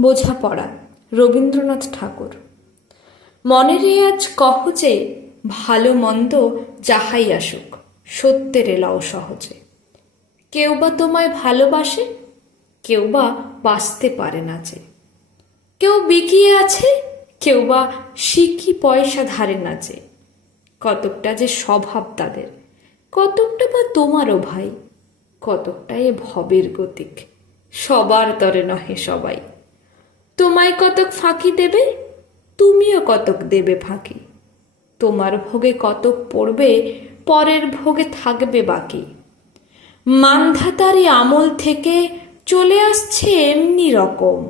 বোঝাপড়া, রবীন্দ্রনাথ ঠাকুর। মনের আজ কহ যে, ভালো মন্দ যাহাই আসুক, সত্যের এলাও সহজে। কেউ বা তোমায় ভালোবাসে, কেউ বা বাঁচতে পারে না যে। কেউ বিকিয়ে আছে, কেউ বা শিখি পয়সা ধারে না যে। কতকটা যে স্বভাব তাদের, কতকটা বা তোমারও ভাই, কতকটা এ ভবের গতিক, সবার তরে নহে সবাই। তোমায় কতক ফাঁকি দেবে, তুমিও কতক দেবে ফাঁকি। তোমার ভোগে কতক পড়বে, পরের ভোগে থাকবে বাকি। মানধাতারি আমল থেকে চলে আসছে এমনি রকম।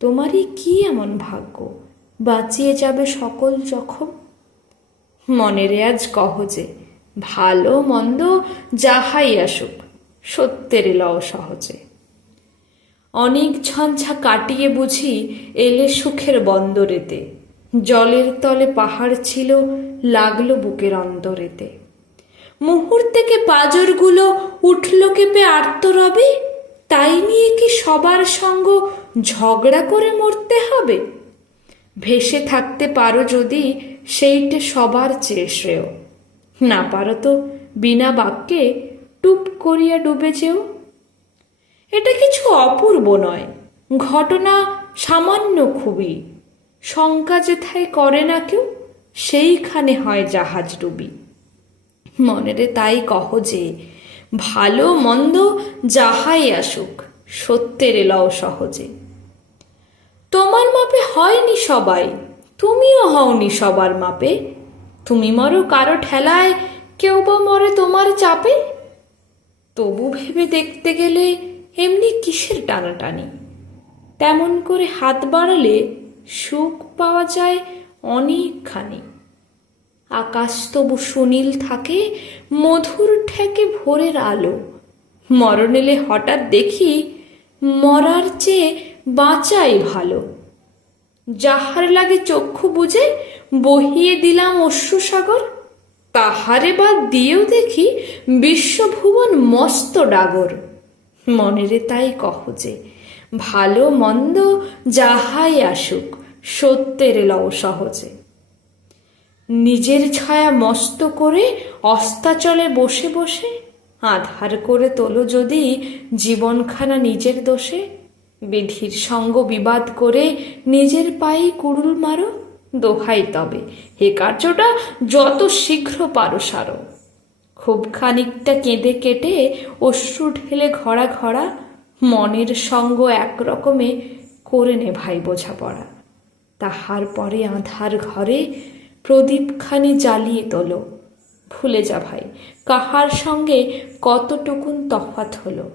তোমারই কি এমন ভাগ্য, বাঁচিয়ে যাবে সকল জখম। মনের আজ কহ যে, ভালো মন্দ যাহাই আসুক, সত্যের এলাও সহজে। অনেক ঝঞ্ঝা কাটিয়ে বুঝি এলে সুখের বন্দরেতে। জলের তলে পাহাড় ছিল, লাগলো বুকের অন্তরেতে। মুহূর্তেকে পাঁজরগুলো উঠল কেঁপে আর্তরবে। তাই নিয়ে কি সবার সঙ্গ ঝগড়া করে মরতে হবে? ভেসে থাকতে পারো যদি, সেইটে সবার চেয়ে শ্রেয়। না পারো তো বিনা বাক্যে টুপ করিয়া ডুবে যেও। এটা কিছু অপূর্ব নয়, ঘটনা সামান্য খুবই। শঙ্কা যেথায় করে না কেউ, সেইখানে হয় জাহাজ ডুবি। মনেরে তাই কহ যে, ভালো মন্দ যাহাই আসুক, সত্যের এলাও সহজে। তোমার মাপে হয়নি সবাই, তুমিও হওনি সবার মাপে। তুমি মরো কারো ঠেলায়, কেউ বা মরে তোমার চাপে। তবু ভেবে দেখতে গেলে এমনি কিসের টানাটানি? তেমন করে হাত বাড়ালে সুখ পাওয়া যায় অনেকখানি। আকাশ তবু সুনীল থাকে, মধুর ঠেকে ভোরের আলো। মরণ এলে হঠাৎ দেখি, মরার চেয়ে বাঁচাই ভালো। যাহার লাগে চক্ষু বুজে বহিয়ে দিলাম অশ্রুসাগর, তাহারে বাদ দিয়েও দেখি বিশ্বভুবন মস্ত ডাগর। মনেরে তাই কহ যে, ভালো মন্দ যাহাই আসুক, সত্যের এলাও সহজে। নিজের ছায়া মস্ত করে অস্তাচলে বসে বসে, আধার করে তোলো যদি জীবনখানা নিজের দোষে। বিধির সঙ্গ বিবাদ করে নিজের পায়ে কুড়ুল মারো, দোহাই তবে এ কার্যটা যত শীঘ্র পারো সারো। খুব খানিকটা কেঁদে কেটে অশ্রু ঢেলে ঘড়া ঘড়া, মনের সঙ্গ একরকমে করে নে ভাই বোঝাপড়া। তাহার পরে আঁধার ঘরে প্রদীপখানি জ্বালিয়ে তোলো। ভুলে যা ভাই, কাহার সঙ্গে কতটুকুন তফাৎ হলো।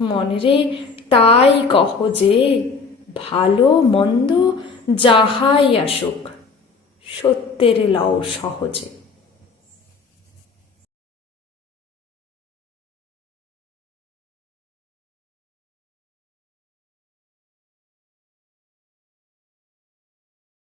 মনেরে তাই কহ যে, ভালো মন্দ যাহাই আসুক, সত্যের এলাও সহজে।